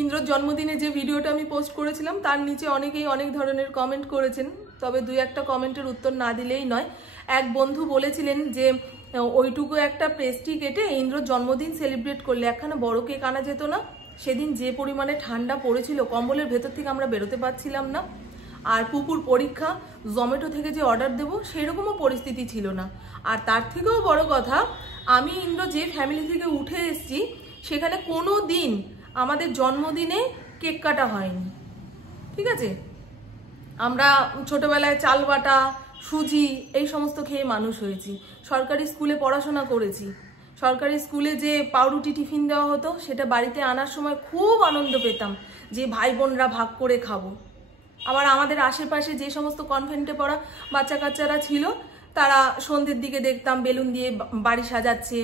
ইন্দ্রর জন্মদিনে যে ভিডিওটা আমি পোস্ট করেছিলাম তার নিচে অনেকেই অনেক ধরনের কমেন্ট করেছেন, তবে দুই একটা কমেন্টের উত্তর না দিলেই নয়। এক বন্ধু বলেছিলেন যে ওইটুকু একটা পেস্ট্রি কেটে ইন্দ্রর জন্মদিন সেলিব্রেট করলে একখানা বড় কেক আনা যেত না? সেদিন যে পরিমাণে ঠান্ডা পড়েছিল, কম্বলের ভেতর থেকে আমরা বেরোতে পারছিলাম না। আর পুপুর পরীক্ষা, জোম্যাটো থেকে যে অর্ডার দেবো সেই রকমও পরিস্থিতি ছিল না। আর তার থেকেও বড় কথা, আমি ইন্দ্র যে ফ্যামিলি থেকে উঠে এসেছি সেখানে কোনো দিন আমাদের জন্মদিনে কেক কাটা হয়নি। ঠিক আছে, আমরা ছোটবেলায় চাল বাটা, সুজি এই সমস্ত খেয়ে মানুষ হয়েছি। সরকারি স্কুলে পড়াশোনা করেছি। সরকারি স্কুলে যে পাউরুটি টিফিন দেওয়া হতো সেটা বাড়িতে আনার সময় খুব আনন্দ পেতাম যে ভাই বোনরা ভাগ করে খাবো। আবার আমাদের আশেপাশে যে সমস্ত কনভেন্টে পড়া বাচ্চা কাচ্চারা ছিল তারা সন্ধ্যের দিকে দেখতাম বেলুন দিয়ে বাড়ি সাজাচ্ছে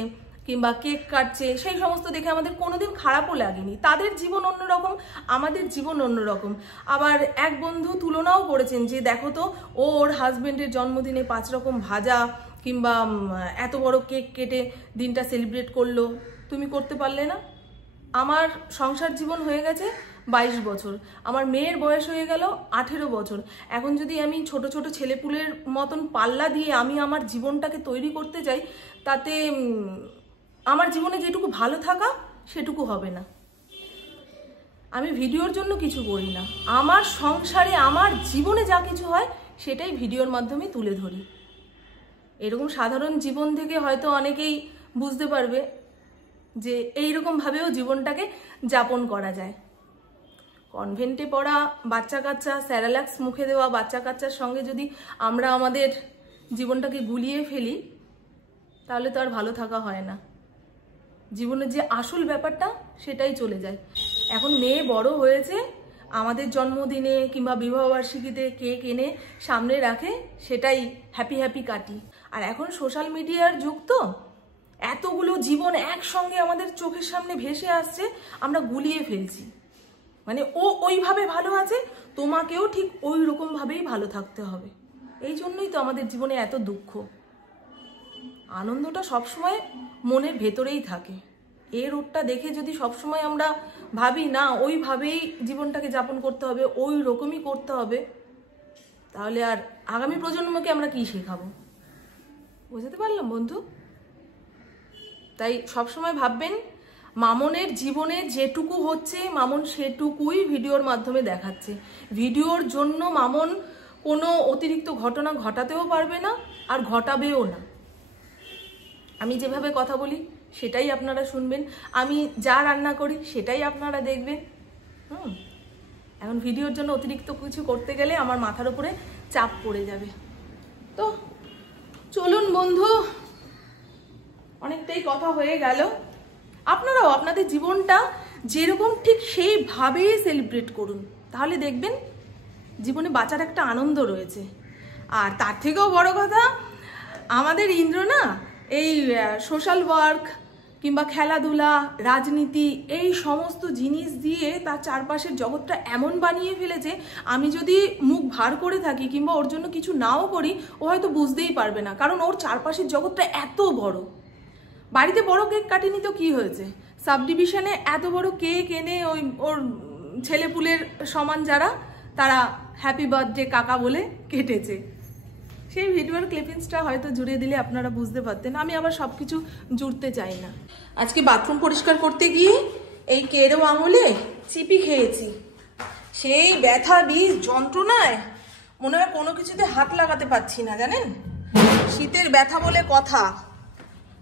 কিংবা কেক কাটছে, সেই সমস্ত দেখে আমাদের কোনোদিন খারাপও লাগেনি। তাদের জীবন অন্যরকম, আমাদের জীবন অন্যরকম। আবার এক বন্ধু তুলনাও করেছেন যে দেখো তো ওর হাজবেন্ডের জন্মদিনে 5 রকম ভাজা কিংবা এত বড় কেক কেটে দিনটা সেলিব্রেট করলো, তুমি করতে পারলে না? আমার সংসার জীবন হয়ে গেছে 22 বছর, আমার মেয়ের বয়স হয়ে গেল 18 বছর। এখন যদি আমি ছোট ছোট ছেলেপুলের মতন পাল্লা দিয়ে আমি আমার জীবনটাকে তৈরি করতে যাই, তাতে আমার জীবনে যেটুকু ভালো থাকা সেটুকু হবে না। আমি ভিডিওর জন্য কিছু করি না, আমার সংসারে আমার জীবনে যা কিছু হয় সেটাই ভিডিওর মাধ্যমে তুলে ধরি। এরকম সাধারণ জীবন থেকে হয়তো অনেকেই বুঝতে পারবে যে এইরকমভাবেও জীবনটাকে যাপন করা যায়। কনভেন্টে পড়া বাচ্চা কাচ্চা, স্যারালাক্স মুখে দেওয়া বাচ্চা কাচ্চার সঙ্গে যদি আমরা আমাদের জীবনটাকে গুলিয়ে ফেলি তাহলে তো আর ভালো থাকা হয় না। জীবনের যে আসল ব্যাপারটা সেটাই চলে যায়। এখন মেয়ে বড় হয়েছে, আমাদের জন্মদিনে কিংবা বিবাহবার্ষিকীতে কেক এনে সামনে রাখে, সেটাই হ্যাপি হ্যাপি কাটি। আর এখন সোশ্যাল মিডিয়ার যুগ, তো এতগুলো জীবন একসঙ্গে আমাদের চোখের সামনে ভেসে আসছে, আমরা গুলিয়ে ফেলছি। মানে ও ওইভাবে ভালো আছে, তোমাকেও ঠিক ওই রকমভাবেই ভালো থাকতে হবে। এই জন্যই তো আমাদের জীবনে এত দুঃখ। আনন্দটা সবসময় মনের ভেতরেই থাকে। এই রোডটা দেখে যদি সবসময় আমরা ভাবি না ওইভাবেই জীবনটাকে যাপন করতে হবে, ওই রকমই করতে হবে, তাহলে আর আগামী প্রজন্মকে আমরা কি শেখাবো? বুঝতে পারলাম বন্ধু? তাই সবসময় ভাববেন মামনের জীবনে যেটুকু হচ্ছে মামন সেটুকুই ভিডিওর মাধ্যমে দেখাচ্ছে। ভিডিওর জন্য মামন কোনো অতিরিক্ত ঘটনা ঘটাতেও পারবে না আর ঘটাবেও না। আমি যেভাবে কথা বলি সেটাই আপনারা শুনবেন, আমি যা রান্না করি সেটাই আপনারা দেখবেন। এখন ভিডিওর জন্য অতিরিক্ত কিছু করতে গেলে আমার মাথার উপরে চাপ পড়ে যাবে। তো চলুন বন্ধু, অনেকটাই কথা হয়ে গেল। আপনারাও আপনাদের জীবনটা যেরকম ঠিক সেইভাবেই সেলিব্রেট করুন, তাহলে দেখবেন জীবনে বাঁচার একটা আনন্দ রয়েছে। আর তার থেকেও বড় কথা, আমাদের ইন্দ্র না এই সোশ্যাল ওয়ার্ক কিংবা খেলাধুলা, রাজনীতি এই সমস্ত জিনিস দিয়ে তার চারপাশের জগৎটা এমন বানিয়ে ফেলেছে, আমি যদি মুখ ভার করে থাকি কিংবা ওর জন্য কিছু নাও করি ও হয়তো বুঝতেই পারবে না, কারণ ওর চারপাশের জগৎটা এত বড়। বাড়িতে বড় কেক কাটেনি তো কি হয়েছে, সাব ডিভিশনে এত বড় কেক এনে ওর ছেলেপুলের সমান যারা তারা হ্যাপি বার্থডে কাকা বলে কেটেছে। সেই ভিডিওর ক্লিপিংসটা হয়তো জুড়ে দিলে আপনারা বুঝতে পারতেন। আমি আবার সব কিছু জুড়তে চাই না। আজকে বাথরুম পরিষ্কার করতে গিয়ে এই কেরো আঙুলে চিপি খেয়েছি, সেই ব্যথা বিষ যন্ত্রণায় মনে হয় কোনো কিছুতে হাত লাগাতে পারছি না, জানেন? শীতের ব্যথা বলে কথা।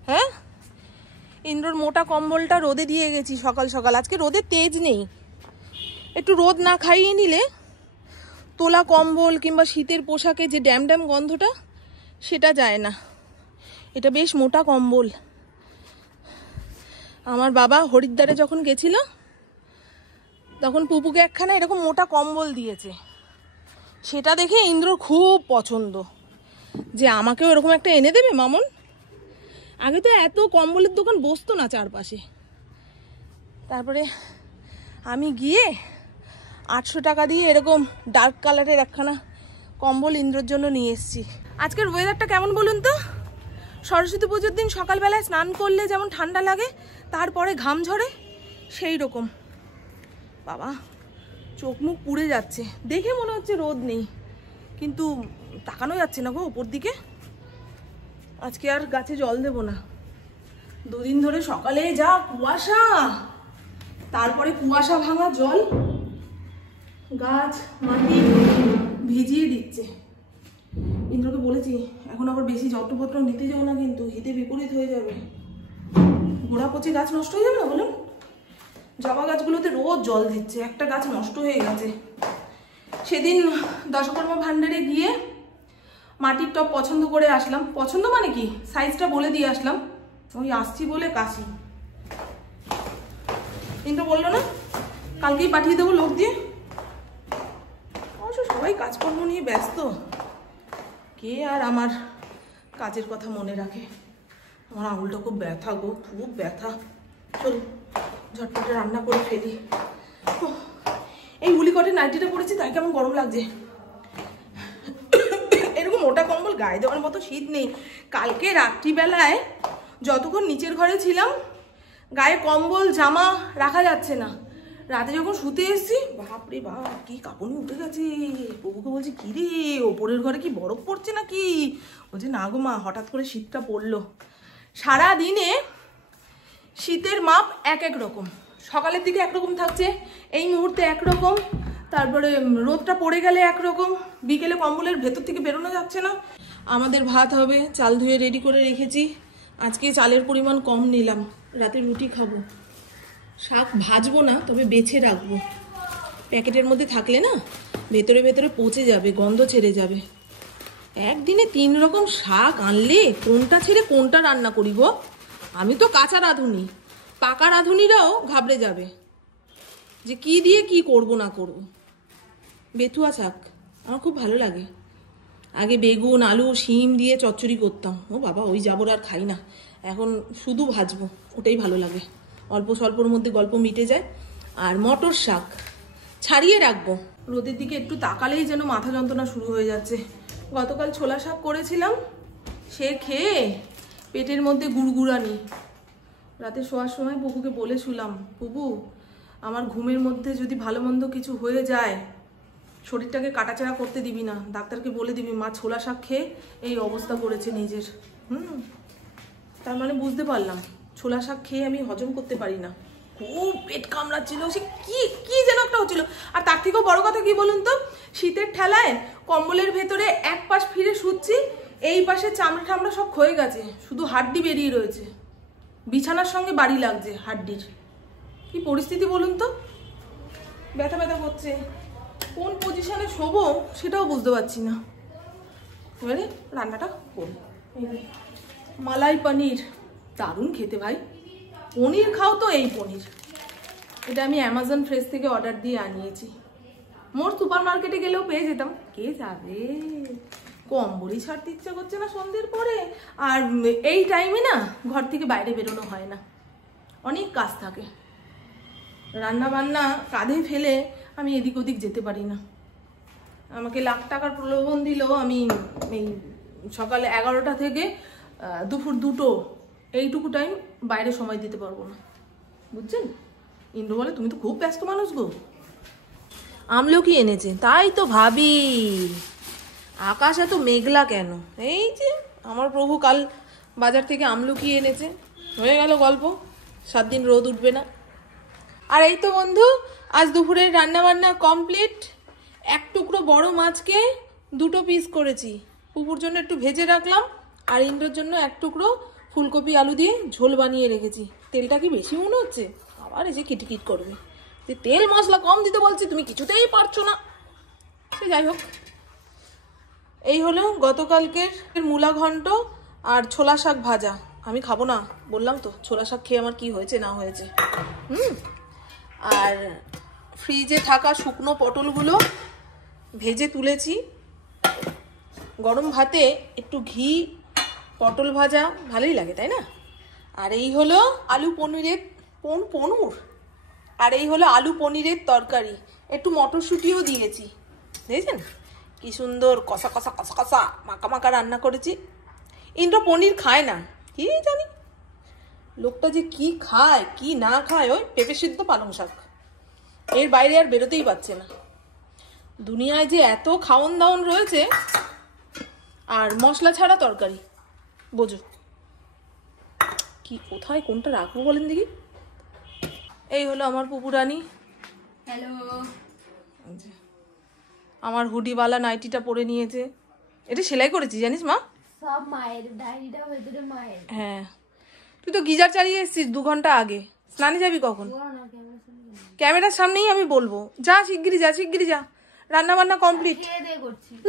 হ্যাঁ, ইন্দ্রর মোটা কম্বলটা রোদে দিয়ে গেছি সকাল সকাল। আজকে রোদের তেজ নেই, একটু রোদ না খাইয়ে নিলে তোলা কম্বল কিংবা শীতের পোশাকে যে ড্যাম ড্যাম গন্ধটা সেটা যায় না। এটা বেশ মোটা কম্বল। আমার বাবা হরিদ্বারে যখন গেছিল তখন পুপুকে একখানা এরকম মোটা কম্বল দিয়েছে, সেটা দেখে ইন্দ্র খুব পছন্দ যে আমাকেও এরকম একটা এনে দেবে মামন। আগে তো এত কম্বলের দোকান বসতো না চারপাশে। তারপরে আমি গিয়ে 800 টাকা দিয়ে এরকম ডার্ক কালারের একখানা কম্বল ইন্দ্রর জন্য নিয়ে এসেছি। আজকের ওয়েদারটা কেমন বলুন তো? সরস্বতী পুজোর দিন সকালবেলায় স্নান করলে যেমন ঠান্ডা লাগে, তারপরে ঘাম ঝরে, সেই রকম। বাবা চোখ মুখ পুড়ে যাচ্ছে, দেখে মনে হচ্ছে রোদ নেই, কিন্তু তাকানো যাচ্ছে না গো ওপর দিকে। আজকে আর গাছে জল দেব না। দুদিন ধরে সকালে যা কুয়াশা, তারপরে কুয়াশা ভাঙা জল গাছ মাটি ভিজিয়ে দিচ্ছে। ইন্দ্রকে বলেছি এখন আবার বেশি যত্নপত্র নিতে যাবো না, কিন্তু হিতে বিপরীত হয়ে যাবে। গোড়া পচে গাছ নষ্ট হয়ে যাবে না বলুন? জবা গাছগুলোতে রোজ জল দিচ্ছে, একটা গাছ নষ্ট হয়ে গেছে। সেদিন দশকর্মা ভান্ডারে গিয়ে মাটির টব পছন্দ করে আসলাম। পছন্দ মানে কি, সাইজটা বলে দিয়ে আসলাম। ওই আসছি বলে কাশি। ইন্দ্র বললো না কালকেই পাঠিয়ে দেবো লোক দিয়ে। অবশ্য সবাই কাজকর্ম নিয়ে ব্যস্ত, কে আর আমার কাজের কথা মনে রাখে। আমার আঙুলটা খুব ব্যথা গো, খুব ব্যথা। চল ঝটপটে রান্না করে ফেলি। এই উলিকটের নাইটিটা পরেছি তাই কেমন গরম লাগছে। এরকম মোটা কম্বল গায়ে দেওয়ার মতো শীত নেই। কালকে রাত্রিবেলায় যতক্ষণ নিচের ঘরে ছিলাম গায়ে কম্বল জামা রাখা যাচ্ছে না। রাতে যখন শুতে এসেছি বাপরে বাপ কি কাঁপুনি উঠে গেছে। প্রভুকে বলছি কি রে ওপরের ঘরে কি বরফ পড়ছে নাকি? বলছে না গো মা, হঠাৎ করে শীতটা পড়লো। সারাদিনে শীতের মাপ এক এক রকম। সকালের দিকে একরকম থাকছে, এই মুহূর্তে একরকম, তারপরে রোদটা পড়ে গেলে একরকম, বিকেলে কম্বলের ভেতর থেকে বেরোনো যাচ্ছে না। আমাদের ভাত হবে, চাল ধুয়ে রেডি করে রেখেছি। আজকে চালের পরিমাণ কম নিলাম, রাতে রুটি খাবো। শাক ভাজবো না, তবে বেছে রাখবো। প্যাকেটের মধ্যে থাকলে না ভেতরে ভেতরে পচে যাবে, গন্ধ ছেড়ে যাবে। একদিনে 3 রকম শাক আনলে কোনটা ছেড়ে কোনটা রান্না করি গো? আমি তো কাঁচা রাঁধুনি, পাকা রাঁধুনিরাও ঘাবড়ে যাবে যে কি দিয়ে কি করব না করব। বেথুয়া শাক আমার খুব ভালো লাগে। আগে বেগুন আলু শিম দিয়ে চচ্চড়ি করতাম, ও বাবা ওই যাবর আর খাই না। এখন শুধু ভাজবো, ওটাই ভালো লাগে। অল্প স্বল্পর মধ্যে গল্প মিটে যায়। আর মটর শাক ছাড়িয়ে রাখবো, রোদের দিকে একটু তাকালেই যেন মাথা যন্ত্রণা শুরু হয়ে যাচ্ছে। গতকাল ছোলা শাক করেছিলাম, সে খেয়ে পেটের মধ্যে গুড়গুড়ানি। রাতে শোয়ার সময় পুপুকে বলে শুলাম, পুপু আমার ঘুমের মধ্যে যদি ভালো মন্দ কিছু হয়ে যায় শরীরটাকে কাটাচাড়া করতে দিবি না, ডাক্তারকে বলে দিবি মা ছোলা শাক খেয়ে এই অবস্থা করেছে নিজের। তার মানে বুঝতে পারলাম ছোলা শাক খেয়ে আমি হজম করতে পারি না, খুব পেট কামড়াচ্ছিল। সে কি কি যেন একটা হচ্ছিল। আর তার থেকেও বড় কথা কি বলুন তো, শীতের ঠেলায় কম্বলের ভেতরে এক পাশ ফিরে শুচ্ছি, এই পাশে চামড়া ঠামড়া সব ক্ষয়ে গেছে, শুধু হাড্ডি বেরিয়ে রয়েছে। বিছানার সঙ্গে বাড়ি লাগছে হাড্ডির। কি পরিস্থিতি বলুন তো, ব্যথা ব্যথা করছে। কোন পজিশনে শোবো সেটাও বুঝতে পারছি না। এবারে রান্নাটা করি। মালাই পনির দারুণ খেতে ভাই। পনির খাও তো এই পনির। এটা আমি অ্যামাজন ফ্রেশ থেকে অর্ডার দিয়ে আনিয়েছি। মোর সুপার মার্কেটে গেলেও পেয়ে যেতাম, কে যাবে। কম্বলই ছাড়তে ইচ্ছা করছে না সন্ধ্যের পরে। আর এই টাইমে না ঘর থেকে বাইরে বেরোনো হয় না, অনেক কাজ থাকে। রান্না বান্না কাঁধে ফেলে আমি এদিক ওদিক যেতে পারি না। আমাকে লাখ টাকার প্রলোভন দিলেও আমি এই সকাল 11টা থেকে দুপুর 2টো এইটুকু টাইম বাইরে সময় দিতে পারবো না, বুঝছেন? ইন্দ্র বলে তুমি তো খুব ব্যস্ত মানুষ গো। আমলকি এনেছে, তাই তো ভাবি আকাশ এত মেঘলা কেন। এই যে আমার প্রভু কাল বাজার থেকে আমলকি এনেছে, হয়ে গেল গল্প, 7 দিন রোদ উঠবে না। আর এই তো বন্ধু আজ দুপুরের রান্না বান্না কমপ্লিট। এক টুকরো বড় মাছকে 2টো পিস করেছি, পুকুর জন্য একটু ভেজে রাখলাম, আর ইন্দ্রর জন্য এক টুকরো ফুলকপি আলু দিয়ে ঝোল বানিয়ে রেখেছি। তেলটা কি বেশি মনে হচ্ছে? আবার এসে কিটকিট করবে যে তেল মশলা কম দিতে বলছি, তুমি কিছুতেই পারছো না। সে যাই হোক, এই হলো গতকালকের মূলা ঘন্ট আর ছোলা শাক ভাজা। আমি খাবো না বললাম তো, ছোলা শাক খেয়ে আমার কি হয়েছে না হয়েছে। আর ফ্রিজে থাকা শুকনো পটলগুলো ভেজে তুলেছি। গরম ভাতে একটু ঘি পটল ভাজা ভালোই লাগে, তাই না? আর এই হলো আলু পনিরের আর এই হলো আলু পনিরের তরকারি। একটু মটরশুঁটিও দিয়েছি, দেখেছেন কি সুন্দর কষা কষা কষা কষা মাখা মাখা রান্না করেছি। ইন্দ্র পনির খায় না, কি জানি লোকটা যে কি খায় কি না খায়। ওই পেঁপে সিদ্ধ পালং শাক, এর বাইরে আর বেরোতেই পারছে না। দুনিয়ায় যে এত খাওন দাওন রয়েছে, আর মশলা ছাড়া তরকারি, বোঝো কি কোথায় কোনটা রাখবো বলেন দেখি। এই হলো আমার পুপুরানি। হ্যালো। আমার হুডিওয়ালা নাইটিটা পরে নিয়েছে। এটা সেলাই করেছি জানিস মা? সব মায়ের, ডায়েরিটা ভেতরে মায়ের। হ্যাঁ, তুই তো গিজার চালিয়ে এসেছিস 2 ঘন্টা আগে। স্নানে যাবি কখন? ক্যামেরার সামনেই আমি বলবো। যা শিগগিরি যা, শিগগিরি যা। রান্না বান্না কমপ্লিট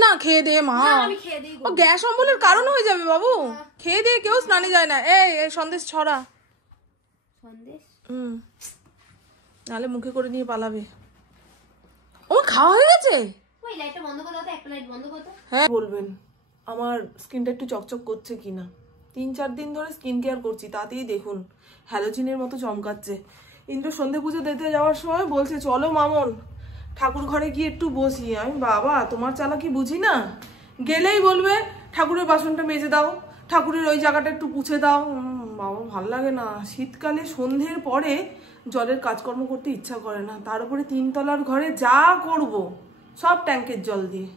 না? খেয়ে দে মা, ও গ্যাস অম্বলের কারণ হয়ে যাবে বাবু। খেয়ে দিয়ে কেউ স্নানে যায় না। এই সন্দেশ ছড়া, নাহলে মুখে করে নিয়ে পালাবে। ও খাওয়া হয়ে গেছে? হ্যাঁ বলবেন আমার স্কিনটা একটু চকচক করছে কিনা। 3-4 দিন ধরে স্কিন কেয়ার করছি, তাতেই দেখুন হ্যালোজিনের মতো চমকাচ্ছে। ইন্দ্র সন্ধে পুজো দিতে যাওয়ার সময় বলছে চলো মামন ঠাকুর ঘরে গিয়ে একটু বসি। আমি বাবা তোমার চালাকি বুঝি না। গেলেই বলবে ঠাকুরের বাসনটা মেজে দাও, ঠাকুরের ওই জায়গাটা একটু পুছে দাও। বাবা ভাল লাগে না। শীতকালে সন্ধ্যের পরে জলের কাজকর্ম করতে ইচ্ছা করে না। তার উপরে 3 তলার ঘরে যা করব সব ট্যাঙ্কের জল দিয়ে।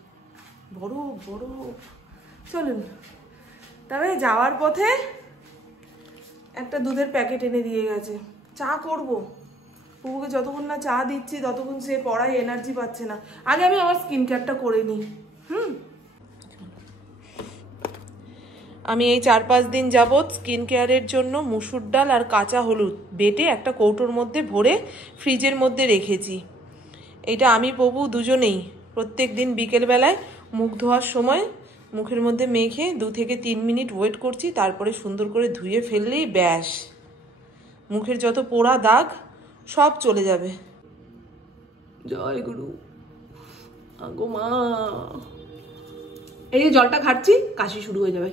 বড় বড় চলুন। তবে যাওয়ার পথে একটা দুধের প্যাকেট এনে দিয়ে গেছে। চা করব। পুকুকে যতক্ষণ না চা দিচ্ছি ততক্ষণ সে পড়ায় এনার্জি পাচ্ছে না। আগে আমি আমার স্কিন কেয়ারটা করে নিই। আমি এই 4-5 দিন যাবৎ স্কিন কেয়ারের জন্য মুসুর ডাল আর কাঁচা হলুদ বেটে একটা কৌটোর মধ্যে ভরে ফ্রিজের মধ্যে রেখেছি। এটা আমি প্রভু দুজনেই প্রত্যেক দিন বিকেলবেলায় মুখ ধোয়ার সময় মুখের মধ্যে মেখে 2 থেকে 3 মিনিট ওয়েট করছি, তারপরে সুন্দর করে ধুয়ে ফেললেই ব্যাস মুখের যত পোড়া দাগ সব চলে যাবে। জয় গুরু। আগো মা, এই যে জলটা খাচ্ছি কাশি শুরু হয়ে যাবে।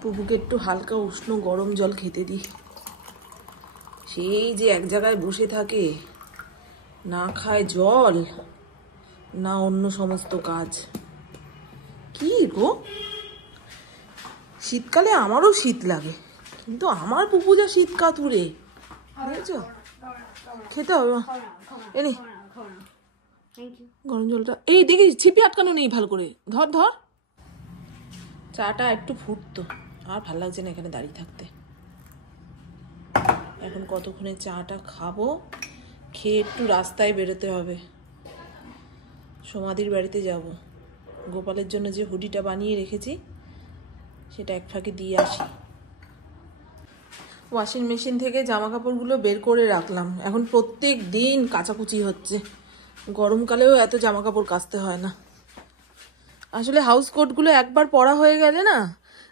পুপুকে একটু হালকা উষ্ণ গরম জল খেতে দিই। সেই যে এক জায়গায় বসে থাকে, না খায় জল না অন্য সমস্ত কাজ। কি গো, শীতকালে আমারও শীত লাগে, কিন্তু আমার পুপু যা শীত কাতুরে, বুঝেছো? খেতে হবে এনে গরম জলটা। এই দেখি ছিপি আটকানো নেই, ভালো করে ধর ধর। চাটা একটু ফুটতো, আর ভাল লাগছে না এখানে দাঁড়িয়ে থাকতে। এখন কতক্ষণে চাটা খাবো, খেয়ে একটু রাস্তায় বেরোতে হবে। সমাধির বাড়িতে যাব। গোপালের জন্য যে হুডিটা বানিয়ে রেখেছি সেটা এক ফাঁকে দিয়ে আসি। ওয়াশিং মেশিন থেকে জামা কাপড়গুলো বের করে রাখলাম। এখন প্রত্যেক দিন কাচাকুচি হচ্ছে। গরমকালেও এত জামা কাপড় কাচতে হয় না। আসলে হাউস কোটগুলো একবার পরা হয়ে গেলে না,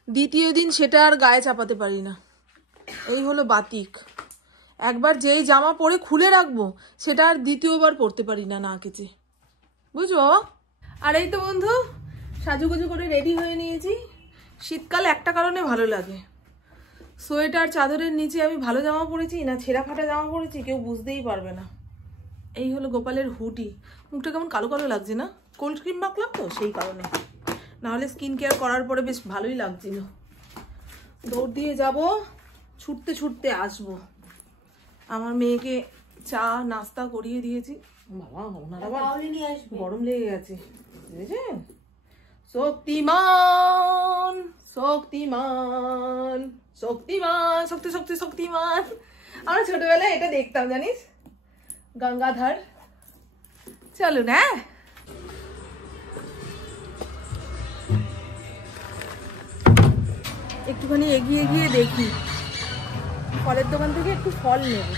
দ্বিতীয় দিন সেটা আর গায়ে চাপাতে পারি না। এই হলো বাতিক। একবার যেই জামা পরে খুলে রাখবো সেটা আর দ্বিতীয়বার পরতে পারি না, না কেচে, বুঝো? আর এই তো বন্ধু সাজুগুজু করে রেডি হয়ে নিয়েছি। শীতকাল একটা কারণে ভালো লাগে, সোয়েটার চাদরের নিচে আমি ভালো জামা পরেছি না ছেঁড়া ফাটা জামা পরেছি কেউ বুঝতেই পারবে না। এই হলো গোপালের হুডি। মুখটা কেমন কালো কালো লাগছে না? কোল্ড ক্রিম মাখলাম তো সেই কারণে, নাহলে স্কিন কেয়ার করার পরে বেশ ভালোই লাগছিল। দৌড় দিয়ে যাব, ছুটতে ছুটতে আসবো। আমার মেয়েকে চা নাস্তা করিয়ে দিয়েছি। বাবা ওনার আবার গরম লেগে গেছে, বুঝেছেন? শক্তিমান শক্তিমান শক্তিমান শক্তি শক্তি শক্তিমান। আমরা ছোটবেলায় এটা দেখতাম জানিস, গঙ্গাধর। চলো না, একটুখানি এগিয়ে গিয়ে দেখি, ফলের দোকান থেকে একটু ফল নেব।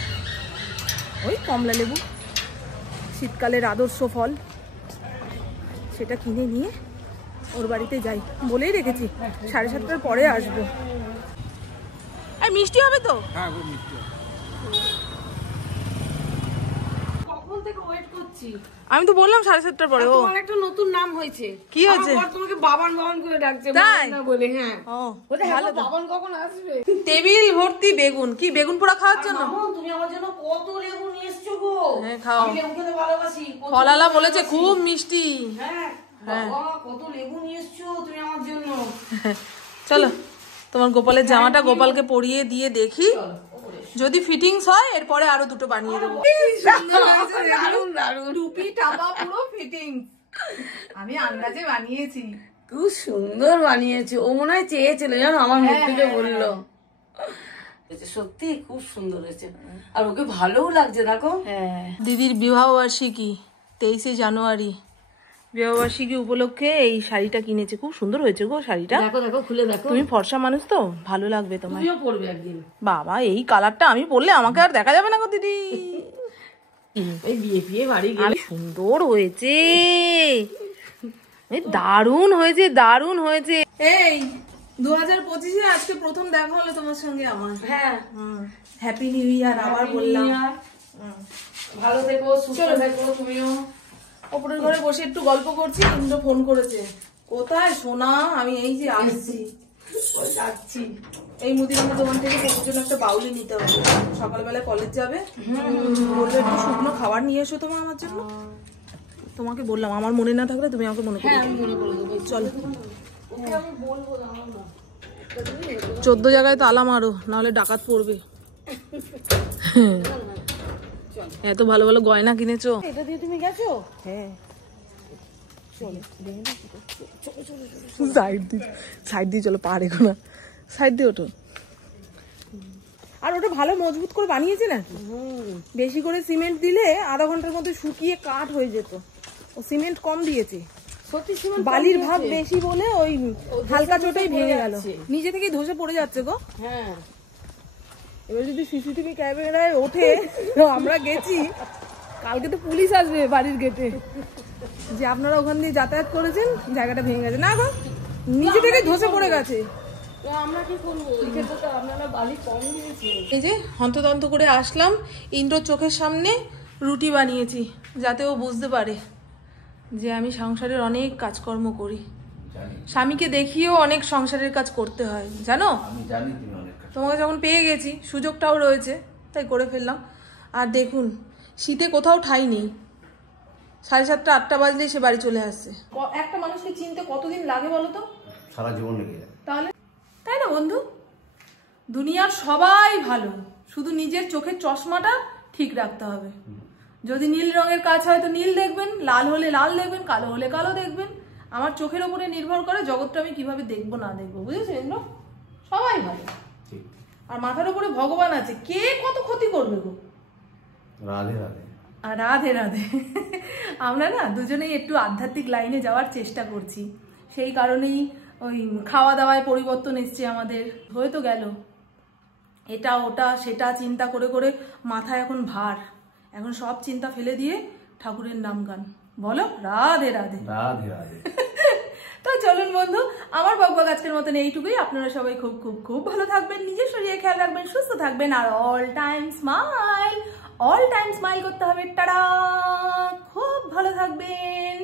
ওই কমলা লেবু, শীতকালের আদর্শ ফল, সেটা কিনে নিয়ে ওর বাড়িতে যাই। বলেই রেখেছি 7:30টার পরে আসবো। আর মিষ্টি হবে তো? হ্যাঁ মিষ্টি হবে। কখন থেকে ওয়েট করছি করছি। আমি তো বললাম 7:30টার পরে। ও তোমার একটা নতুন নাম হয়েছে। কি হয়েছে? আমার বর তোমাকে বাবান বাবান করে ডাকছে, তাই? না বলে। হ্যাঁ, ও বলে হ্যাঁ বাবান কখন আসবে? টেবিল ভর্তি বেগুন, কি বেগুন পোড়া খাওয়ার জন্য? মামা তুমি আমার জন্য কত লেবু নিয়ে এসছো গো। হ্যাঁ খাও। আমি লেবু খেতে ভালোবাসি। ফলালা বলেছে খুব মিষ্টি। হ্যাঁ বাবা কত লেবু নিয়ে এসছো তুমি আমার জন্য। চলো তোমার গোপালের জামাটা গোপালকে পরিয়ে দিয়ে দেখি, যদি ফিটিংস হয় এরপরে আরো দুটো বানিয়ে দেবো। দারুণ দারুণ, টুপি টাপা পুরো ফিটিংস আমি আন্দাজে বানিয়েছি। খুব সুন্দর বানিয়েছো। ও মনে হয় চেয়েছিল জানো, আমার মুখ থেকে বললো। সত্যি খুব সুন্দর হয়েছে, আর ওকে ভালোও লাগছে দেখো। দিদির বিবাহ বার্ষিকী 23শে জানুয়ারি, বিবাহবার্ষিকী উপলক্ষে এই শাড়িটা কিনেছে। খুব সুন্দর হয়েছে গো শাড়িটা। দেখো দেখো খুলে দেখো। তুমি ফর্সা মানুষ তো, ভালো লাগবে তোমার। তুমিও পরবে একদিন। বাবা এই কালারটা আমি পরলে আমাকে আর দেখা যাবে না গো দিদি। এই বিয়ে বিয়ে বাড়ি গেলে সুন্দর হয়েছে, দারুণ হয়েছে, দারুণ হয়েছে। এই 2025-এ আজকে প্রথম দেখা হলো তোমার সঙ্গে আমার। হ্যাঁ হ্যাপি নিউ ইয়ার আবার বললাম। ভালো থেকো, সুস্থ থেকো তুমিও। ওপরের ঘরে বসে একটু গল্প করছি, ইন্দ্র ফোন করেছে। কোথায় সোনা? আমি এই যে আসছি, যাচ্ছি। এই মুদিখানা দোকান থেকে ওর জন্য একটা বাউলি নিতে হবে, সকালবেলা কলেজ যাবে। বলবে একটু শুকনো খাবার নিয়ে এসো তোমার আমার জন্য। তোমাকে বললাম, আমার মনে না থাকলে তুমি আমাকে মনে করো। চলো 14 জায়গায় তালা মারো, নাহলে ডাকাত পড়বে। এত ভালো ভালো গয়না কিনেছো। এটা দিয়ে তুমি গেছো? হ্যাঁ সাইড দিয়ে চলো, পারে না, সাইড দিয়ে ওঠো। আর ওটা ভালো মজবুত করে বানিয়েছে নাকি? বেশি করে সিমেন্ট দিলে আধা ঘন্টার মধ্যে শুকিয়ে কাঠ হয়ে যেত, ও সিমেন্ট কম দিয়েছে। সত্যি সিমেন্ট বালির ভাগ বেশি বলে ওই হালকা চোটেই ভেঙে গেল, নিজে থেকেই ধসে পড়ে যাচ্ছে গো। হ্যাঁ এবার যদি সিসিটিভি ক্যামেরায় ওঠে, আমরা গেছি, কালকে তো পুলিশ আসবে বাড়ির গেটে যে আপনারা ওখান দিয়ে যাতায়াত করেছেন, জায়গাটা ভেঙে গেছে। না গো, নিজে থেকে ধসে পড়ে গেছে। তো আমরা কি করবো? এই ক্ষেত্রে তো আপনারা বালি কম দিয়েছে। এই যে হন্তদন্ত করে আসলাম, ইন্দ্রর চোখের সামনে রুটি বানিয়েছি যাতে ও বুঝতে পারে যে আমি সংসারের অনেক কাজকর্ম করি। স্বামীকে দেখিয়েও অনেক সংসারের কাজ করতে হয় জানো। তোমাকে যখন পেয়ে গেছি সুযোগটাও রয়েছে, তাই করে ফেললাম। আর দেখুন শীতে কোথাও ঠাঁই নেই, 7:30 8টা বাজলেই সে বাড়ি চলে আসছে। একটা মানুষকে চিনতে কতদিন লাগে বলো তো? সারা জীবন লেগে যায়। তাহলে তাই না বন্ধু? দুনিয়ার সবাই ভালো, শুধু নিজের চোখের চশমাটা ঠিক রাখতে হবে। যদি নীল রঙের কাজ হয় তো নীল দেখবেন, লাল হলে লাল দেখবেন, কালো হলে কালো দেখবেন। আমার চোখের উপরে নির্ভর করে জগৎটা আমি কিভাবে দেখবো না দেখবো, বুঝেছেন? সবাই ভালো, আর মাথার উপরে ভগবান আছে, কে কত ক্ষতি করবে গো। রাধে রাধে। আর রাধে রাধে। আমরা না দুজনেই একটু আধ্যাত্মিক লাইনে যাওয়ার চেষ্টা করছি, সেই কারণেই ওই খাওয়া দাওয়ায় পরিবর্তন এসছে আমাদের। হয়তো গেল এটা ওটা সেটা চিন্তা করে করে মাথায় এখন ভার, এখন সব চিন্তা ফেলে দিয়ে ঠাকুরের নাম গান বলো, রাধে রাধে। রাধে রাধে। তো চলুন বন্ধু, আমার বকবক আজকের মতন এইটুকুই। আপনারা সবাই খুব খুব খুব ভালো থাকবেন, নিজের শরীরে খেয়াল রাখবেন, সুস্থ থাকবেন, আর অল টাইম স্মাইল করতে হবে। টাটা, খুব ভালো থাকবেন।